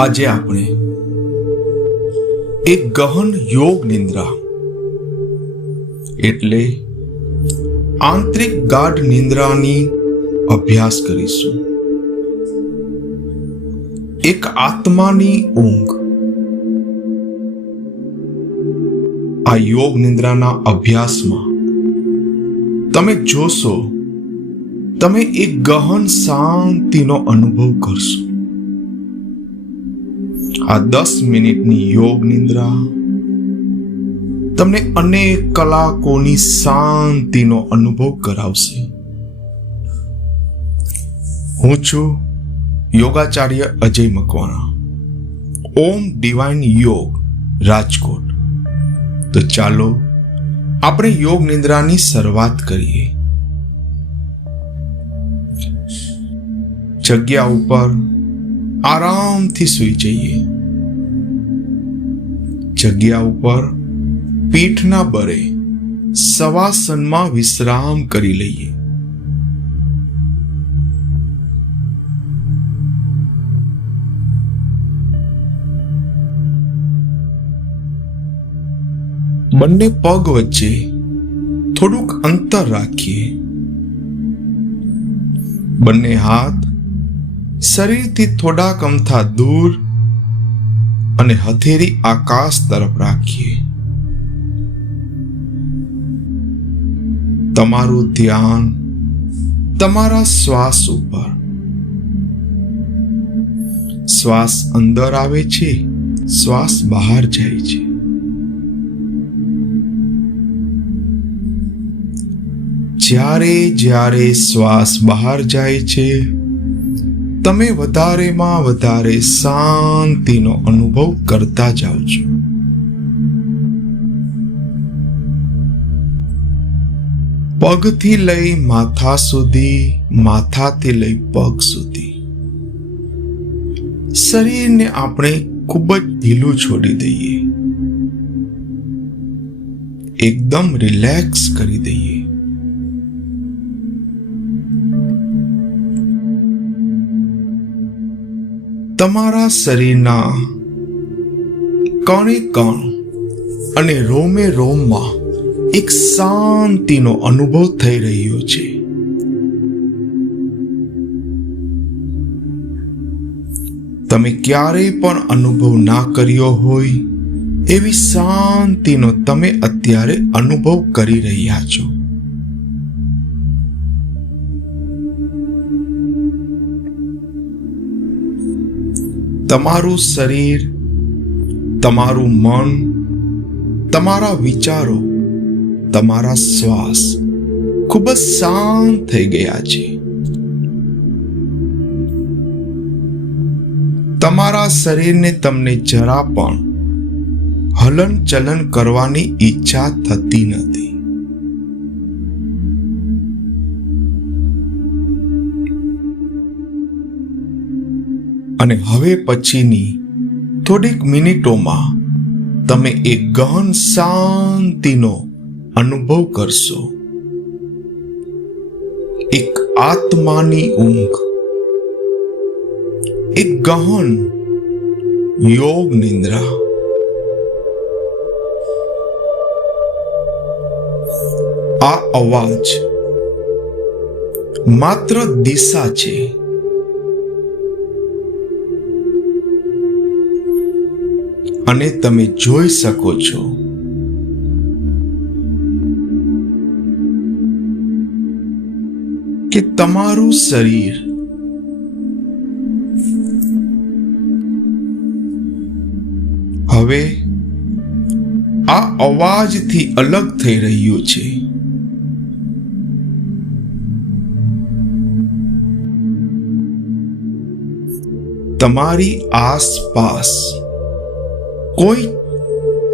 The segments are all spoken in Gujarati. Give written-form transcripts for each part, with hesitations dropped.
આજે આપણે એક ગહન યોગ નિંદ્રા એટલે આંતરિક ગાઢ નિંદ્રાની અભ્યાસ કરીશું. એક આત્માની ઊંઘ. આ યોગ નિંદ્રાના અભ્યાસમાં તમે જોશો, તમે એક ગહન શાંતિનો અનુભવ કરશો. આ 10 મિનિટની યોગ નિંદ્રા તમને અનેક કલાકોની શાંતિનો અનુભવ કરાવશે. હું છું યોગાચાર્ય અજય મકવાણા, ઓમ ડિવાઇન યોગ, રાજકોટ. તો ચાલો આપણે યોગ નિંદ્રાની શરૂઆત કરીએ. જગ્યા ઉપર આરામથી સૂઈ જઈએ. જગ્યા ઉપર પીઠના બળે શવાસનમાં વિશ્રામ કરી લઈએ. બંને પગ વચ્ચે થોડુંક અંતર રાખીએ. બંને હાથ શરીરથી થોડાક અમથા દૂર અને હથેળી આકાશ તરફ રાખીએ. તમારું ધ્યાન તમારા શ્વાસ ઉપર. શ્વાસ અંદર આવે છે, શ્વાસ બહાર જાય છે. જ્યારે જ્યારે શ્વાસ બહાર જાય છે, તમે વધારેમાં વધારે શાંતિનો અનુભવ કરતા જાઓ છો. પગથી લઈ માથા સુધી, માથાથી લઈ પગ સુધી શરીરને આપણે ખૂબ જ ઢીલું છોડી દઈએ. એકદમ રિલેક્સ કરી દઈએ. તમારા શરીરના કણે કણ અને રોમે રોમમાં એક શાંતિનો અનુભવ થઈ રહ્યો છે. તમે ક્યારેય પણ અનુભવ ના કર્યો હોય એવી શાંતિનો તમે અત્યારે અનુભવ કરી રહ્યા છો. તમારું શરીર, તમારું મન, તમારા વિચારો, તમારા શ્વાસ ખૂબ જ શાંત થઈ ગયા છે. તમારા શરીરને તમને જરા પણ હલન ચલન કરવાની ઈચ્છા થતી નથી. અને હવે પછીની થોડીક મિનિટોમાં તમે એક ગહન શાંતિનો અનુભવ કરશો. એક આત્માની ઊંઘ, એક ગહન યોગ નિંદ્રા. આ અવાજ માત્ર દિશા છે. અને તમે જોઈ શકો છો કે તમારું શરીર હવે આ અવાજથી અલગ થઈ રહ્યું છે. તમારી આસપાસ કોઈ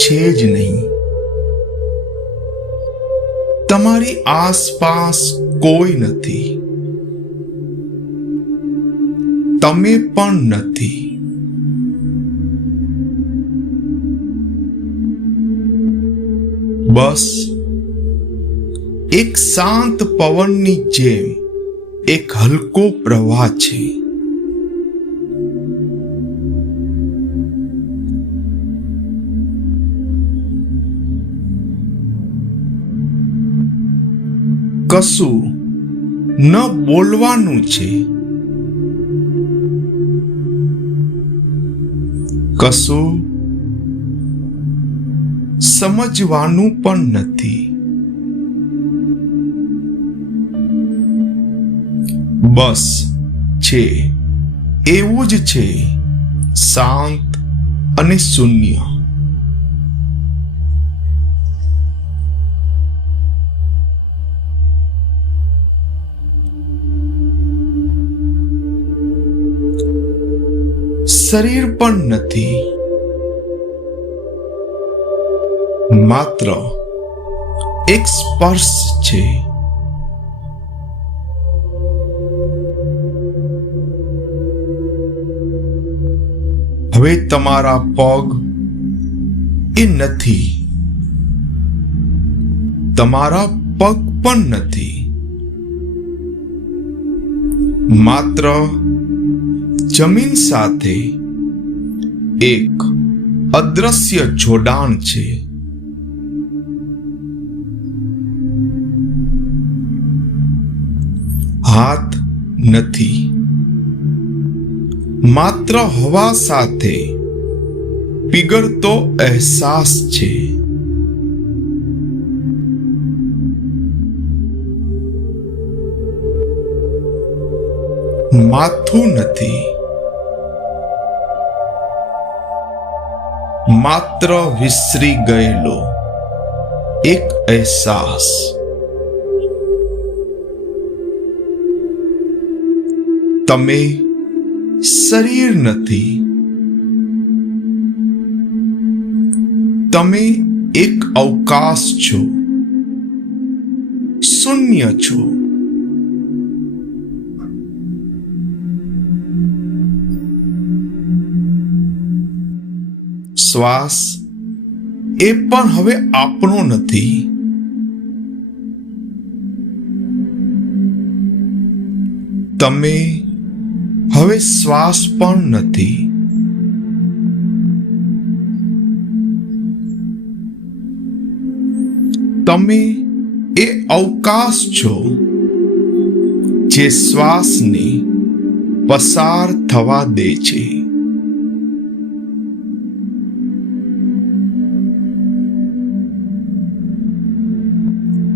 છે જ નહીં. તમારી આસપાસ કોઈ નથી. તમે પણ નથી. બસ એક શાંત પવનની જેમ એક હલકો પ્રવાહ છે. કશું ન બોલવાનું છે, કશું સમજવાનું પણ નથી. બસ છે એવું જ છે, શાંત અને શૂન્ય. શરીર પણ નથી, માત્ર એક સ્પર્શ છે. હવે તમારા પગ એ નથી, તમારા પગ પણ નથી, માત્ર જમીન સાથે એક અદ્રશ્ય જોડાણ છે. હાથ નથી, માત્ર હવા સાથે પીગળતો અહેસાસ છે. માથું નથી, માત્ર વિસરી ગયેલો એક અહેસાસ. તમે શરીર નથી, તમે એક અવકાશ છો, શૂન્ય છો. શ્વાસ એ પણ હવે આપણો નથી. તમે હવે શ્વાસ પણ નથી. તમે એ અવકાશ છો જે શ્વાસને પસાર થવા દે છે.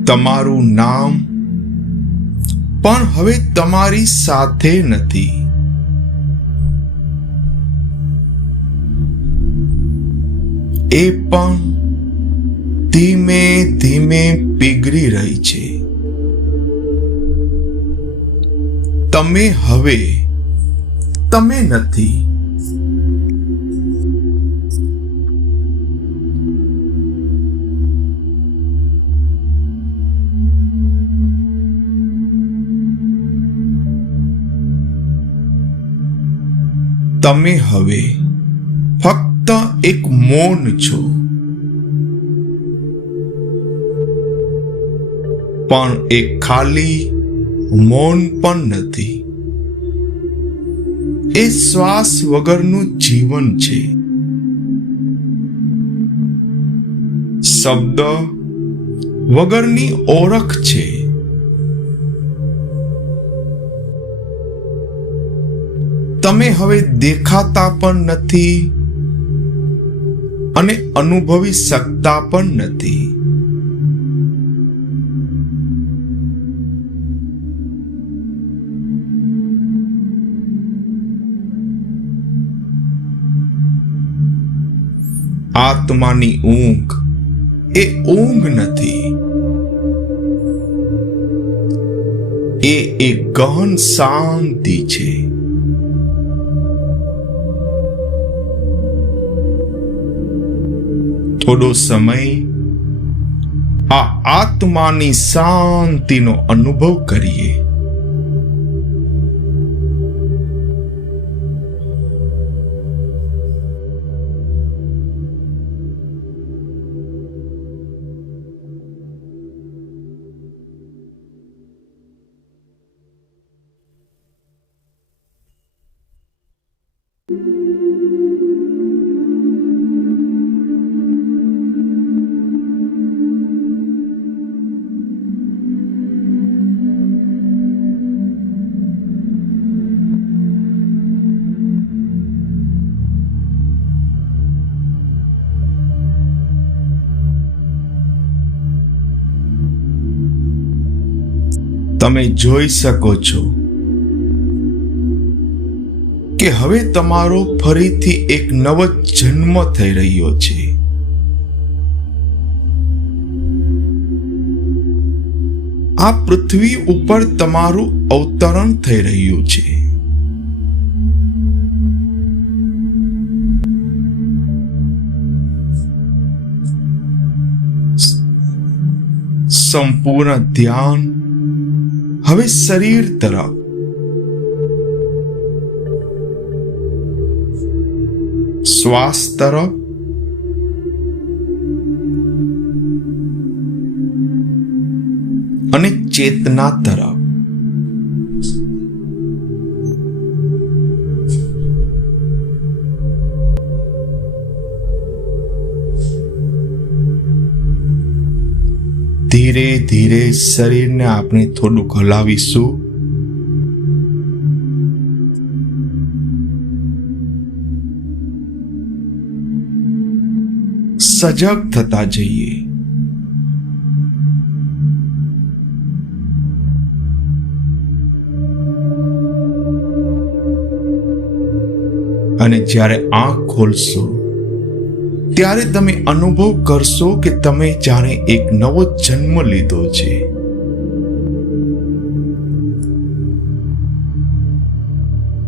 તમારું નામ પણ હવે તમારી સાથે નથી. એ પણ ધીમે ધીમે પીગળી રહી છે. તમે હવે તમે નથી. તમે હવે ફક્ત એક મૌન છો, પણ એક ખાલી મૌન પણ નથી. એ શ્વાસ વગરનું જીવન છે. શબ્દ વગરની ઓળખ છે. તમે હવે દેખાતા પણ નથી અને અનુભવી શકતા પણ નથી. આત્માની ઊંઘ એ ઊંઘ નથી. એ એક ગહન શાંતિ છે. થોડો સમય આ આત્માની શાંતિનો અનુભવ કરીએ. તમે જોઈ શકો છો કે હવે તમારો ફરીથી એક નવો જન્મ થઈ રહ્યો છે. આ પૃથ્વી ઉપર તમારું અવતરણ થઈ રહ્યું છે. સંપૂર્ણ ધ્યાન હવે શરીર તરફ, શ્વાસ તરફ અને ચેતના તરફ. ધીરે ધીરે શરીરને આપણે થોડુંક હલાવીશું. સજગ થતા જઈએ. અને જ્યારે આંખ ખોલશો ત્યારે તમે અનુભવ કરશો કે તમે જાણે એક નવો જન્મ લીધો છે.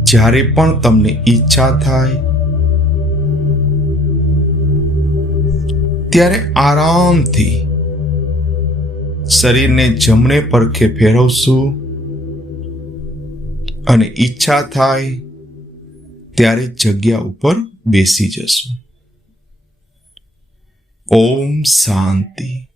જ્યારે પણ તમને ઈચ્છા થાય ત્યારે આરામથી શરીરને જમણે પડખે ફેરવશું અને ઈચ્છા થાય ત્યારે જગ્યા ઉપર બેસી જશું. ઓમ શાંતિ.